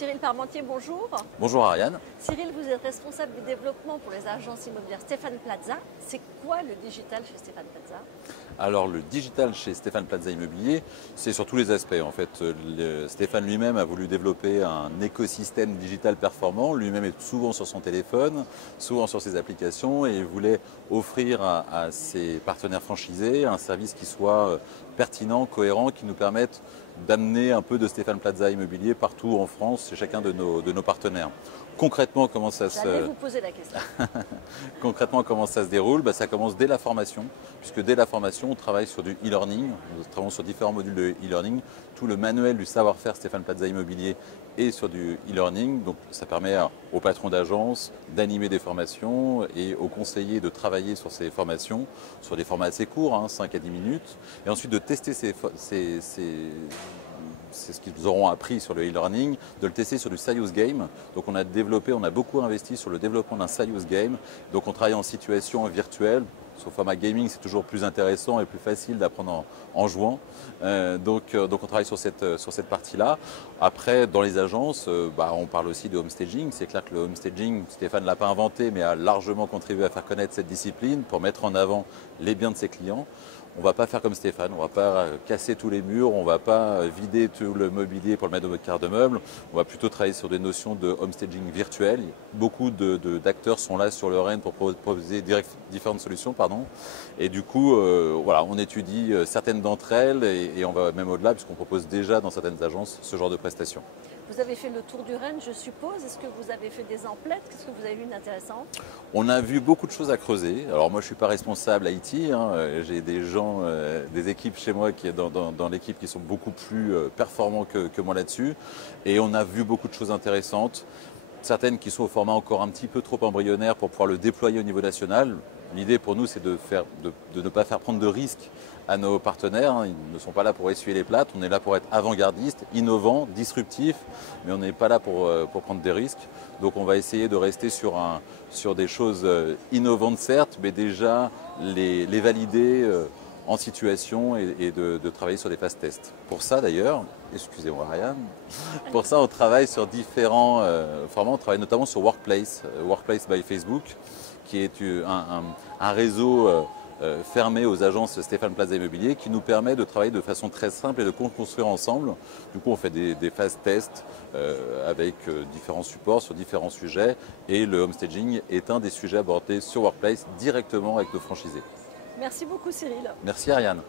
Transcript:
Cyril Parmentier, bonjour. Bonjour Ariane. Cyril, vous êtes responsable du développement pour les agences immobilières Stéphane Plaza. C'est quoi le digital chez Stéphane Plaza? Alors le digital chez Stéphane Plaza Immobilier, c'est sur tous les aspects. En fait, Stéphane lui-même a voulu développer un écosystème digital performant. Lui-même est souvent sur son téléphone, souvent sur ses applications et il voulait offrir à ses partenaires franchisés un service qui soit pertinent, cohérent, qui nous permette d'amener un peu de Stéphane Plaza Immobilier partout en France chez chacun de nos partenaires. Concrètement, comment ça J'allais vous poser la question. Concrètement, comment ça se déroule? Ça commence dès la formation, puisque dès la formation, on travaille sur du e-learning, nous travaillons sur différents modules de e-learning. Tout le manuel du savoir-faire Stéphane Plaza Immobilier est sur du e-learning, donc ça permet aux patrons d'agence d'animer des formations et aux conseillers de travailler sur ces formations, sur des formats assez courts, 5 à 10 minutes, et ensuite de tester c'est ce qu'ils auront appris sur le e-learning, de le tester sur du serious game. Donc on a beaucoup investi sur le développement d'un serious game. Donc on travaille en situation virtuelle. Sur format gaming, c'est toujours plus intéressant et plus facile d'apprendre en jouant. Donc on travaille sur cette partie-là. Après, dans les agences, on parle aussi de homestaging. C'est clair que le homestaging, Stéphane ne l'a pas inventé, mais a largement contribué à faire connaître cette discipline pour mettre en avant les biens de ses clients. On ne va pas faire comme Stéphane, on ne va pas casser tous les murs, on ne va pas vider tout le mobilier pour le mettre dans notre carte de meubles. On va plutôt travailler sur des notions de homestaging virtuel. Beaucoup d'acteurs sont là sur le Rennes pour proposer différentes solutions. Et du coup, on étudie certaines d'entre elles et on va même au-delà puisqu'on propose déjà dans certaines agences ce genre de prestations. Vous avez fait le tour du Rennes, je suppose. Est-ce que vous avez fait des emplettes? Qu'est-ce que vous avez vu d'intéressant? On a vu beaucoup de choses à creuser. Alors moi, je ne suis pas responsable IT. J'ai des gens, des équipes chez moi dans l'équipe qui sont beaucoup plus performants que moi là-dessus. Et on a vu beaucoup de choses intéressantes. Certaines qui sont au format encore un petit peu trop embryonnaire pour pouvoir le déployer au niveau national. L'idée pour nous, c'est de ne pas faire prendre de risques à nos partenaires. Ils ne sont pas là pour essuyer les plates. On est là pour être avant-gardiste, innovant, disruptif, mais on n'est pas là pour prendre des risques. Donc on va essayer de rester sur des choses innovantes certes, mais déjà les valider en situation et de travailler sur des phases tests. Pour ça d'ailleurs, excusez-moi Ariane, pour ça on travaille sur différents formats, on travaille notamment sur Workplace, Workplace by Facebook, qui est un réseau fermé aux agences Stéphane Plaza Immobilier qui nous permet de travailler de façon très simple et de construire ensemble. Du coup, on fait des phases tests avec différents supports sur différents sujets et le homestaging est un des sujets abordés sur Workplace directement avec nos franchisés. Merci beaucoup Cyril. Merci Ariane.